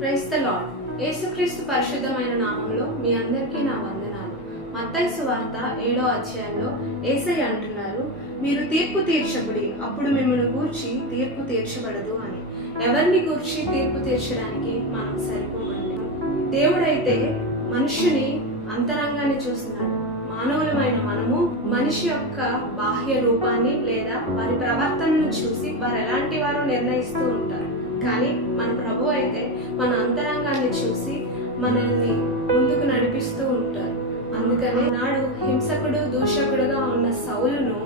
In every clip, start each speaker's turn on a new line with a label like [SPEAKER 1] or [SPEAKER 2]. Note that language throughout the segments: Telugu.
[SPEAKER 1] ప్రైస్ ద లాడ్ యేసుక్రీస్తు పరిశుద్ధమైన నామంలో మీ అందరికీ నా వందనాలు. మత్తయి సువార్త ఏడో అధ్యాయంలో ఏసై అంటున్నారు మీరు తీర్పు తీర్చబడి అప్పుడు మిమ్మల్ని గూర్చి తీర్పు తీర్చబడదు అని. ఎవరిని గూర్చి తీర్పు తీర్చడానికి మనం సరిపోమండి? దేవుడైతే మనుషుని అంతరంగాన్ని చూస్తున్నాడు. మానవులమైన మనము మనిషి యొక్క బాహ్య రూపాన్ని లేదా వారి ప్రవర్తనను చూసి వారు ఎలాంటి వారు నిర్ణయిస్తూ ఉంటారు? కానీ మన ప్రభు అయితే మన అంతరంగాన్ని చూసి మనల్ని ముందుకు నడిపిస్తూ ఉంటారు అందుకనే నాడు హింసకుడు దూషకుడుగా ఉన్న సౌలును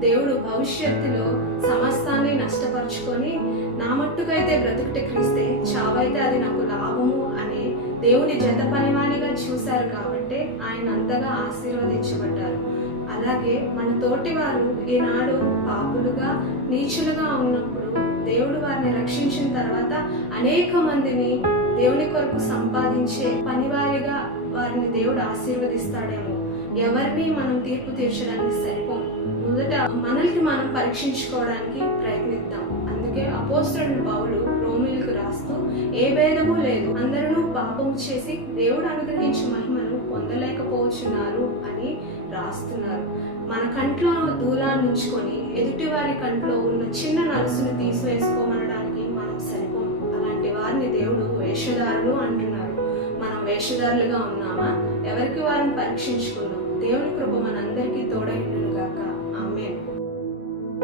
[SPEAKER 1] దేవుడు భవిష్యత్తులో సమస్తాన్ని నష్టపరుచుకొని నా మట్టుకైతే బ్రతుకుట క్రీస్తే చావైతే అది నాకు లాభము అనే దేవుని జత పనివానిగా చూశారు కాబట్టి ఆయన అంతగా ఆశీర్వదించబడ్డారు. అలాగే మన తోటి వారు ఈనాడు పాపులుగా నీచులుగా ఉన్నప్పుడు దేవుడు వారిని రక్షించ తర్వాత అనేక మందిని దేవుని కొరకు సంపాదించే పనివారిగా వారిని దేవుడు ఆశీర్వదిస్తాడేమో. ఎవరిని మనం తీర్పు తీర్చడానికి సరిపోం? మొదట మనల్ని మనం పరీక్షించుకోవడానికి ప్రయత్నిద్దాం. అందుకే అపోస్తుడు పౌలు రోమిలకు రాస్తూ ఏ భేదము లేదు అందరూ పాపము చేసి దేవుడు అనుగ్రహించి మహిమను పొందలేకపోతున్నారు అని రాస్తున్నారు. మన కంట్లో దూలాన్ని ఉంచుకొని ఎదుటివారి కంట్లో ఉన్న చిన్న నలుసును తీసివేసుకోమనడానికి వేషధారులు అంటున్నారు. మనం వేషధారులుగా ఉన్నామా? ఎవరికి వారిని పరీక్షించుకున్నాం దేవుని కృప మనందరికీ తోడై